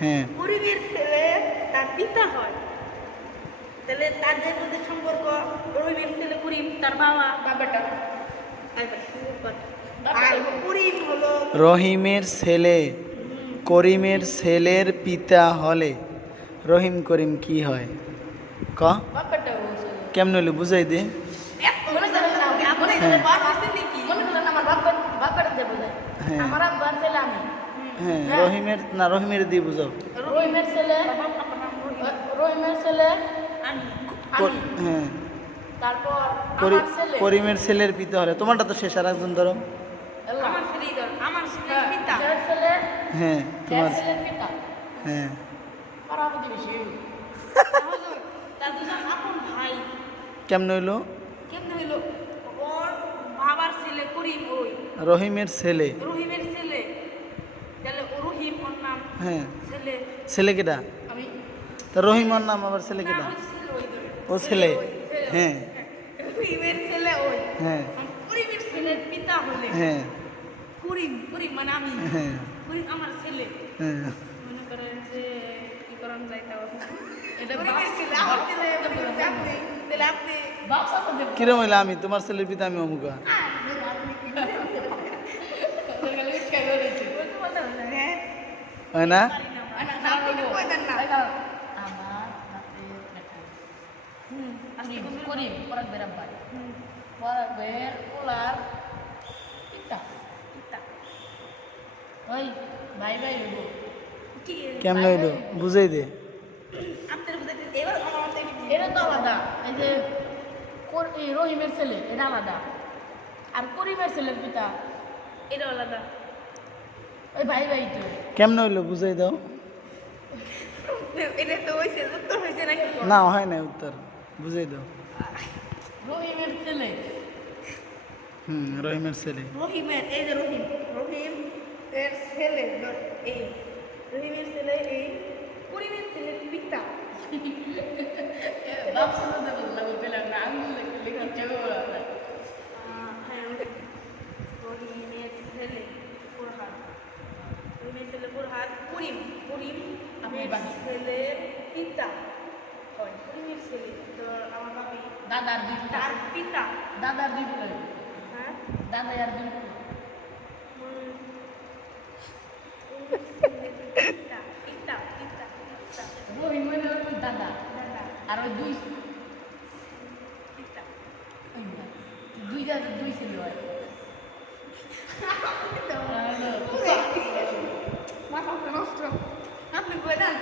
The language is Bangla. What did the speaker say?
হ্যাঁ করিমের ছেলে তার পিতা হয়, তাহলে তাদের মধ্যে সম্পর্ক রহিমের ছেলে করিম তার বাবাটা আর করিম হলো রহিমের ছেলে করিমের ছেলের পিতা হলে রহিম করিম কি হয় ক বাবাটা কেমন হইলো বুঝাই দে। মনে করেন না মনে করেন বাবা আছে নাকি মনে করেন আমার বাবাটা দেব না হ্যাঁ। আমার আব্বার ছেলে আমি হ্যাঁ রহিমের না রহিমের দিয়ে বুঝাও। রহিমের ছেলে আমি হ্যাঁ তারপর আমার ছেলে করিমের ছেলের পিতা হলে তোমারটা তো শেষ আর একজন ধরো। আমার ছেলেই ধর আমার ছেলের পিতা যার ছেলে হ্যাঁ তোমার ছেলের পিতা হ্যাঁ আর আপনি বেশি তার দুজন আপন ভাই কেমন হইলো কেমনে হইলো ওর বাবার ছেলে করিম ওই রহিমের ছেলে রহিমের ছেলে তাহলে ও রহিম ওর নাম হ্যাঁ ছেলে ছেলে কেটা আমি তা রহিম ওর নাম আবার ছেলে কেটা ওই ছেলে ওই ধরে ও ছেলে হ্যাঁ রহিমের ছেলে ওই হ্যাঁ করিমের ছেলের পিতা হলে হ্যাঁ করিম মানে আমি হ্যাঁ করিম আমার ছেলে হ্যাঁ মনে করেন যে কি করান যায় তাও এটা করিমের ছেলে আমার ছেলে তাহলে আপনি বাপসা তো দেব কিরম হইলো আমি তোমার ছেলের পিতা আমি অমুকা হয় না কেমন হইলো বুঝাই দে। এটা তো আলাদা এই যে রহিমের ছেলে এটা আলাদা আর করিমের ছেলের পিতা এটা আলাদা ওই ভাই তো কেমন হইলো বুঝাই দাও। এটা তো হয়েছে উত্তর হয়েছে নাকি না হয় না উত্তর বুঝাই দাও। রহিমের ছেলে রহিমের ছেলে রহিমের এই যে রহিম এর ছেলে এই রহিমের ছেলে এই করিমের ছেলের পিতা রহিমের ছেলে ফুরহাদ করিম ছেলের পিতা হয় করিমের ছেলে তো আমার বাপি দাদার দুই তার পিতা দাদার দুই বলে হ্যাঁ দাদা আর দুই দাদা আর ওই দুই দুই ছিল মাথা নষ্ট আপনি বলেন